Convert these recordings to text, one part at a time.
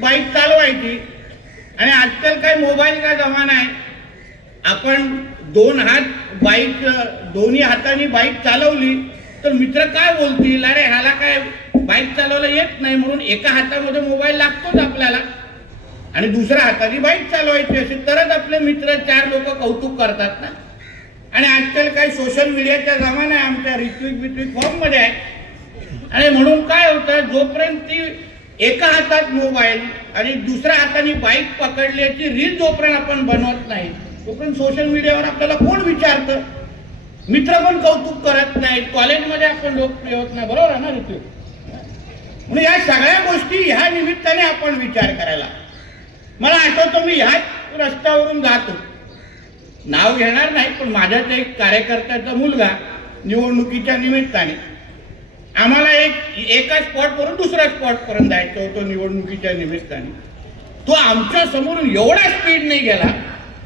Bike चालवायची. आणि आजकाल काय मोबाईलचा जमाना आहे. आपण दोन हात बाईक, दोन्ही हाताने बाईक चालवली तर मित्र काय बोलतील, अरे ह्याला काय बाईक चालवायला येत नाही, म्हणून एका हातामध्ये मोबाईल लागतोच आपल्याला आणि दुसऱ्या हाताने बाईक चालवायची असेल तरच आपले मित्र चार लोक कौतुक करतात ना. आणि आजकाल काही सोशल मीडियाचा जमाना आहे, आमच्या रिट्विक फॉर्म मध्ये आहे. आणि म्हणून काय होतं, जोपर्यंत ती एका हातात मोबाईल आणि दुसऱ्या हाताने बाईक पकडल्याची रील जोपर्यंत आपण बनवत नाही तोपर्यंत सोशल मीडियावर आपल्याला कोण विचारतं, मित्र पण कौतुक करत नाहीत, कॉलेजमध्ये आपण लोकप्रिय होत नाही. बरोबर आहे ना ऋतू? म्हणजे या सगळ्या गोष्टी ह्या निमित्ताने आपण विचार करायला. मला आठवतं मी ह्याच रस्त्यावरून जातो, नाव घेणार नाही, पण माझ्याच एक कार्यकर्त्याचा मुलगा निवडणुकीच्या निमित्ताने आम्हाला एका स्पॉटवरून दुसऱ्या स्पॉटपर्यंत जायचं होतं निवडणुकीच्या निमित्ताने. तो आमच्या समोरून एवढा स्पीडने गेला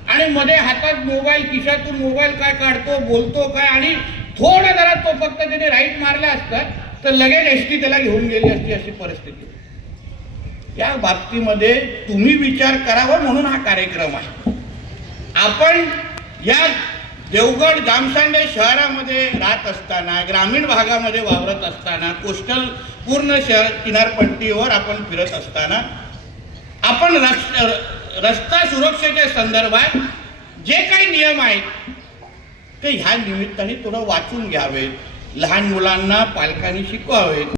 आणि मध्ये हातात मोबाईल, खिशातून मोबाईल काय काढतो, बोलतो काय, आणि थोडा जरा तो फक्त त्याने राईट मारला असता तर लगेच एसटी त्याला घेऊन गेली असती, अशी परिस्थिती. या बाबतीमध्ये तुम्ही विचार करावा म्हणून हा कार्यक्रम आहे. आपण या देवगड जामसांडे शहरामध्ये राहत असताना, ग्रामीण भागामध्ये वावरत असताना, कोस्टल पूर्ण शहर किनारपट्टीवर आपण फिरत असताना आपण रस्ता सुरक्षेच्या संदर्भात जे काही नियम आहेत ते ह्या निमित्ताने थोडं वाचून घ्यावेत, लहान मुलांना पालकांनी शिकवावेत.